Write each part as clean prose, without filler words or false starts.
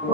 Hi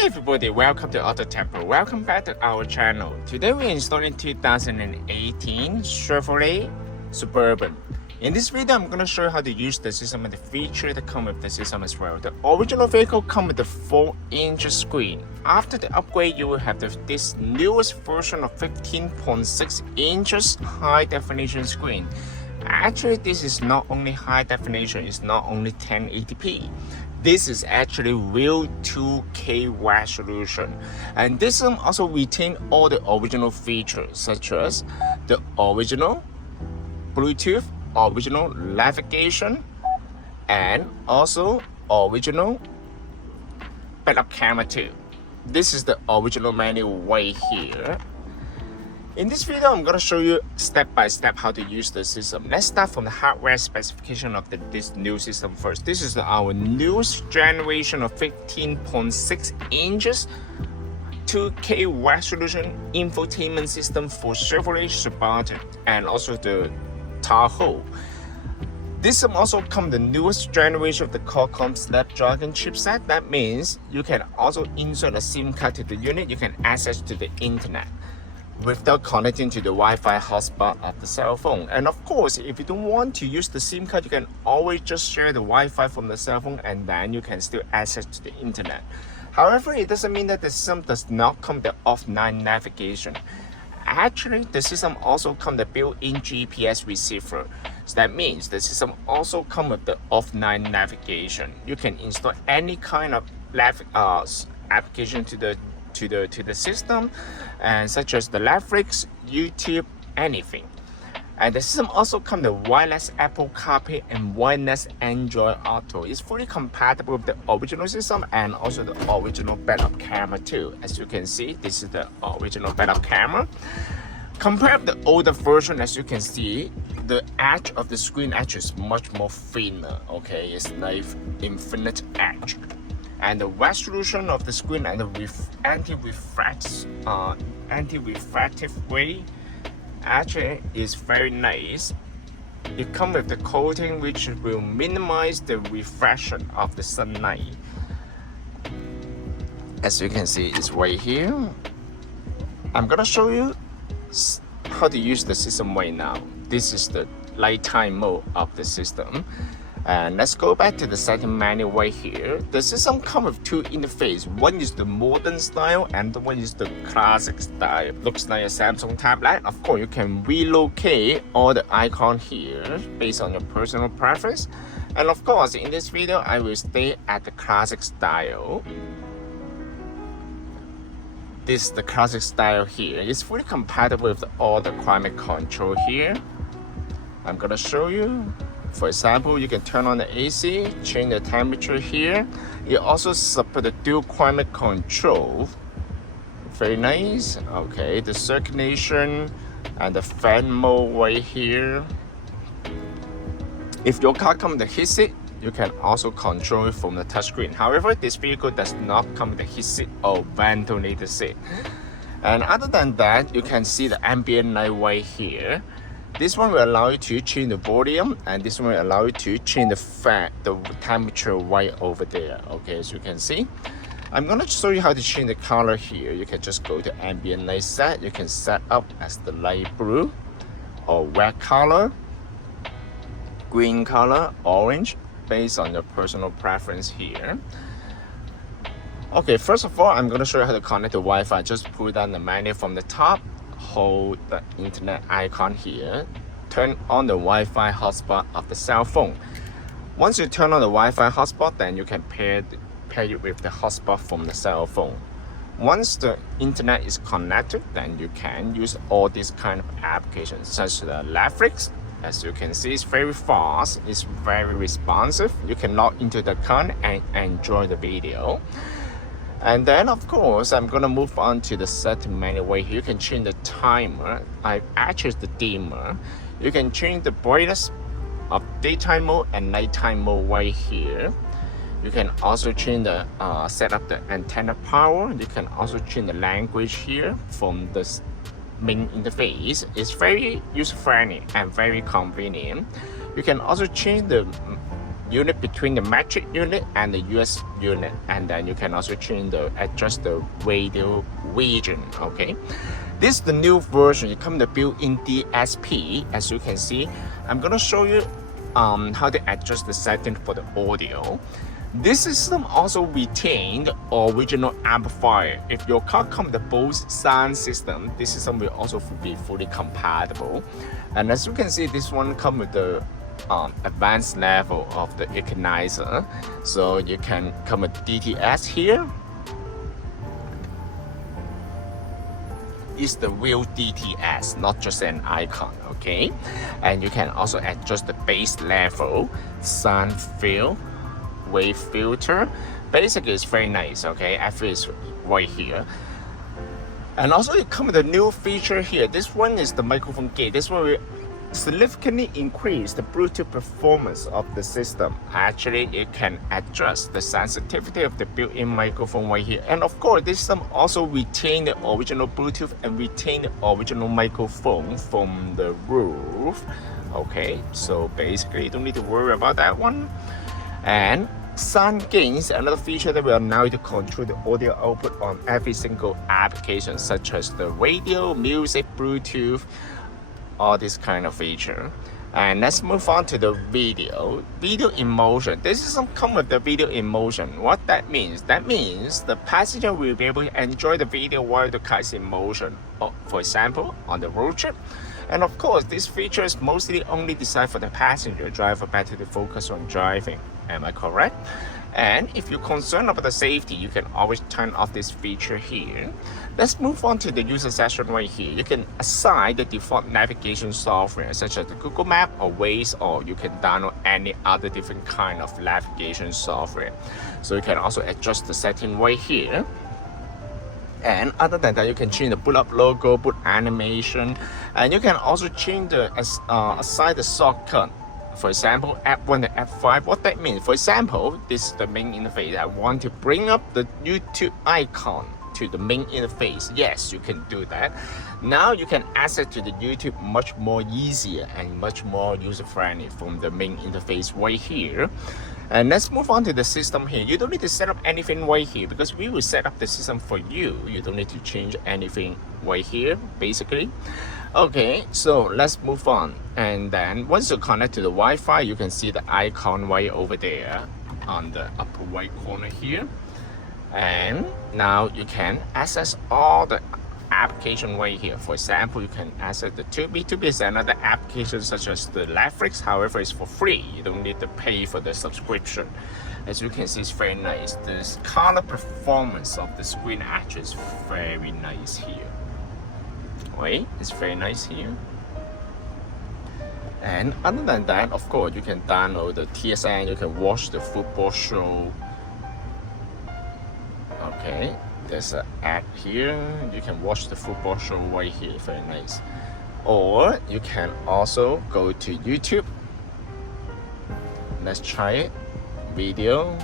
everybody, welcome to AutoTecPro. Welcome back to our channel. Today we're installing 2018 Chevrolet Suburban. In this video, I'm going to show you how to use the system and the feature that come with the system as well. The original vehicle comes with the 4-inch screen. After the upgrade, you will have this newest version of 15.6 inches high definition screen. Actually, this is not only high definition, it's not only 1080p. This is actually real 2K resolution, and this one also retain all the original features such as the original Bluetooth, original navigation, and also original backup camera too. This is the original menu right here. In this video, I'm going to show you step by step how to use the system. Let's start from the hardware specification of this new system first. This is our newest generation of 15.6 inches 2K resolution infotainment system for Chevrolet Suburban and also the Tahoe. This system also comes the newest generation of the Qualcomm Snapdragon chipset. That means you can also insert a SIM card to the unit. You can access to the internet without connecting to the Wi-Fi hotspot of the cell phone. And of course, if you don't want to use the SIM card, you can always just share the Wi-Fi from the cell phone and then you can still access to the internet. However, it doesn't mean that the system does not come with the offline navigation. Actually, the system also comes with the built-in GPS receiver. So that means the system also comes with the offline navigation. You can install any kind of application to the system, and such as the Netflix, YouTube, anything. And the system also comes with wireless Apple Carplay and wireless Android Auto. It's fully compatible with the original system and also the original backup camera too. As you can see, this is the original backup camera. Compared with the older version, as you can see, the edge of the screen edge is much more thinner. Okay, it's like infinite edge. And the resolution of the screen and the anti-reflective way actually is very nice. It comes with the coating which will minimize the reflection of the sunlight. As you can see, it's right here. I'm gonna show you how to use the system right now. This is the nighttime mode of the system. And let's go back to the setting menu right here. The system comes with two interfaces. One is the modern style and the one is the classic style. Looks like a Samsung tablet. Of course, you can relocate all the icons here based on your personal preference. And of course, in this video, I will stay at the classic style. This is the classic style here. It's fully compatible with all the climate control here. I'm gonna show you. For example, you can turn on the AC, change the temperature here. It also supports the dual climate control. Very nice. Okay, the circulation and the fan mode right here. If your car comes with the heat seat, you can also control it from the touchscreen. However, this vehicle does not come with the heat seat or ventilated seat. And other than that, you can see the ambient light right here. This one will allow you to change the volume, and this one will allow you to change the temperature right over there. Okay, as you can see, I'm gonna show you how to change the color here. You can just go to ambient light set. You can set up as the light blue, or red color, green color, orange, based on your personal preference here. Okay, first of all, I'm gonna show you how to connect the Wi-Fi. Just pull down the menu from the top. Hold the internet icon here, turn on the Wi-Fi hotspot of the cell phone. Once you turn on the Wi-Fi hotspot, then you can pair it with the hotspot from the cell phone. Once the internet is connected, then you can use all these kind of applications such as the Netflix. As you can see, it's very fast, it's very responsive. You can log into the account and enjoy the video. And then of course, I'm gonna move on to the setting menu where you can change the timer. I've adjusted the dimmer. You can change the brightness of daytime mode and nighttime mode right here. You can also change the set up the antenna power. You can also change the language here from the main interface. It's very user-friendly and very convenient. You can also change the unit between the metric unit and the US unit, and then you can also adjust the radio region. Okay, this is the new version. It comes with the built-in DSP. As you can see, I'm gonna show you how to adjust the setting for the audio. This system also retained original amplifier. If your car comes with the BOSE sound system, this system will also be fully compatible. And as you can see, this one comes with the advanced level of the equalizer. So you can come with DTS here. Is the real DTS, not just an icon, okay? And you can also adjust the bass level, sound fill, wave filter. Basically, it's very nice, okay? I feel it's right here. And also, it comes with a new feature here. This one is the microphone gate. This one will significantly increase the Bluetooth performance of the system. Actually, it can adjust the sensitivity of the built-in microphone right here. And of course, this system also retains the original Bluetooth and retain the original microphone from the roof. Okay, so basically, you don't need to worry about that one. And sound gains, another feature that will allow you to control the audio output on every single application, such as the radio, music, Bluetooth, all this kind of feature. And let's move on to the video in motion. This system comes with the video in motion. What that means? That means the passenger will be able to enjoy the video while the car is in motion. For example, on the road trip. And of course, this feature is mostly only designed for the passenger driver better to focus on driving. Am I correct? And if you're concerned about the safety, you can always turn off this feature here. Let's move on to the user section right here. You can assign the default navigation software such as the Google Map or Waze, or you can download any other different kind of navigation software. So you can also adjust the setting right here. And other than that, you can change the boot up logo, boot animation, and you can also change the assign the shortcut. For example, app 1 to app 5. What that means? For example, this is the main interface. I want to bring up the YouTube icon to the main interface. Yes, you can do that. Now you can access to the YouTube much more easier and much more user-friendly from the main interface right here. And let's move on to the system here. You don't need to set up anything right here because we will set up the system for you. You don't need to change anything right here, basically. Okay, so let's move on. And then once you connect to the Wi-Fi, you can see the icon right over there on the upper right corner here. And now you can access all the application right here. For example, you can access the Tubi. Tubi is another application such as the Netflix. However, it's for free. You don't need to pay for the subscription. As you can see, it's very nice. The color performance of the screen actually is very nice here. Right? It's very nice here. And other than that, of course, you can download the TSN. You can watch the football show. Okay, there's an app here. You can watch the football show right here. Very nice. Or you can also go to YouTube. Let's try it. Video.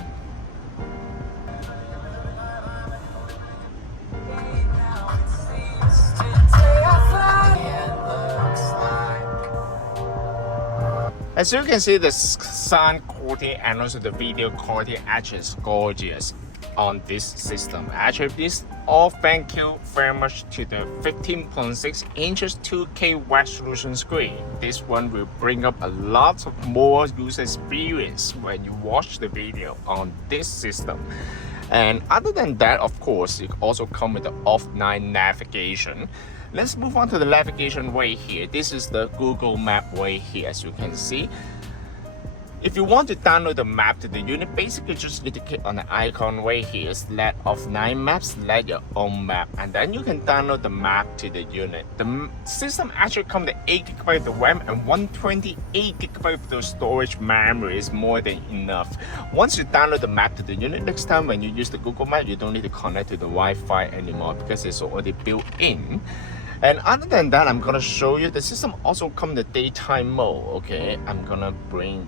As you can see, the sound quality and also the video quality actually is gorgeous on this system. Actually, this all thank you very much to the 15.6 inches 2K resolution screen. This one will bring up a lot of more user experience when you watch the video on this system. And other than that, of course, it also comes with the offline navigation. Let's move on to the navigation right here. This is the Google Map right here, as you can see. If you want to download the map to the unit, basically just need to click on the icon right here, select offline maps, select your own map, and then you can download the map to the unit. The system actually comes with 8 GB of RAM and 128 GB of the storage memory is more than enough. Once you download the map to the unit, next time when you use the Google Map, you don't need to connect to the Wi-Fi anymore because it's already built in. And other than that, I'm gonna show you the system also comes with daytime mode. Okay, I'm gonna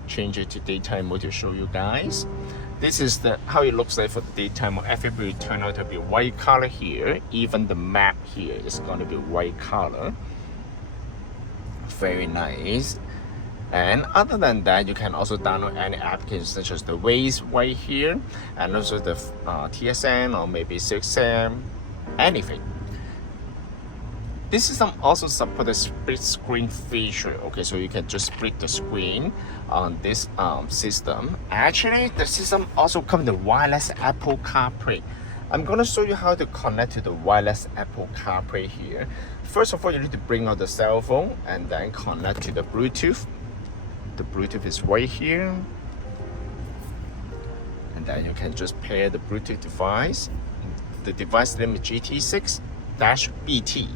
change it to daytime mode to show you guys. This is how it looks like for the daytime. Everything will turn out to be white color here. Even the map here is going to be white color. Very nice. And other than that, you can also download any applications such as the Waze right here, and also the TSM or maybe Sirius XM, anything. This system also supports the split screen feature. Okay, so you can just split the screen on this system. Actually, the system also comes with wireless Apple Carplay. I'm gonna show you how to connect to the wireless Apple Carplay here. First of all, you need to bring out the cell phone and then connect to the Bluetooth. The Bluetooth is right here. And then you can just pair the Bluetooth device. The device name is GT6-BT.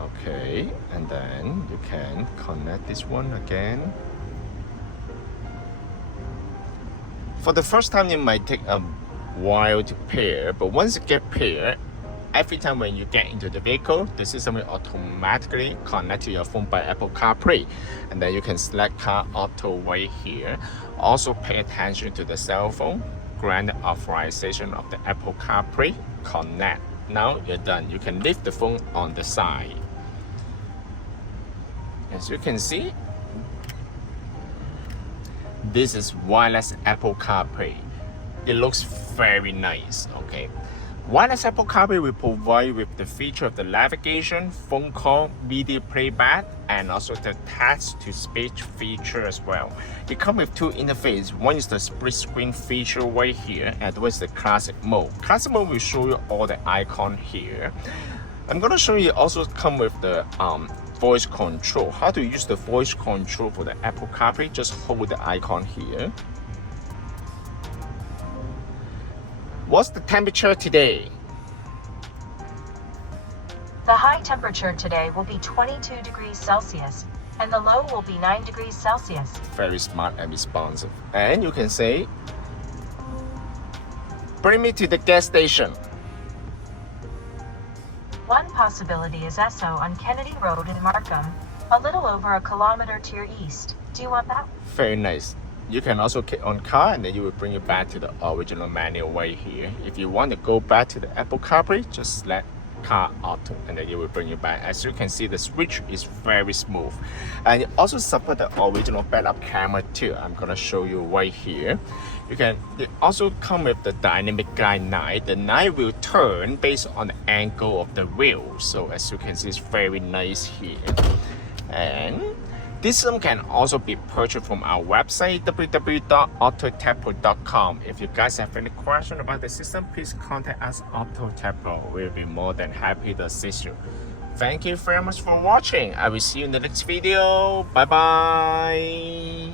Okay, and then you can connect this one again. For the first time, it might take a while to pair, but once you get paired, every time when you get into the vehicle, the system will automatically connect to your phone by Apple CarPlay, and then you can select Car Auto right here. Also pay attention to the cell phone, grant authorization of the Apple CarPlay, connect. Now you're done. You can leave the phone on the side. As you can see, this is wireless Apple CarPlay. It looks very nice. Okay, wireless Apple CarPlay will provide with the feature of the navigation, phone call, video playback, and also the text-to-speech feature as well. It comes with two interfaces. One is the split screen feature right here, and the other is the classic mode. Classic mode will show you all the icons here. I'm gonna show you also come with the voice control. How to use the voice control for the Apple CarPlay? Just hold the icon here. What's the temperature today? The high temperature today will be 22 degrees Celsius, and the low will be 9 degrees Celsius. Very smart and responsive. And you can say, bring me to the gas station. One possibility is Esso on Kennedy Road in Markham, a little over a kilometer to your east. Do you want that? Very nice. You can also click on car and then you will bring it back to the original menu right here. If you want to go back to the Apple CarPlay, just select Car Auto and then it will bring you back. As you can see, the switch is very smooth. And it also supports the original backup camera too. I'm gonna show you right here. It also come with the dynamic guide light. The light will turn based on the angle of the wheel. So as you can see, it's very nice here. And this system can also be purchased from our website www.AutoTecPro.com. If you guys have any question about the system, please contact us AutoTecPro. We'll be more than happy to assist you. Thank you very much for watching. I will see you in the next video. Bye bye.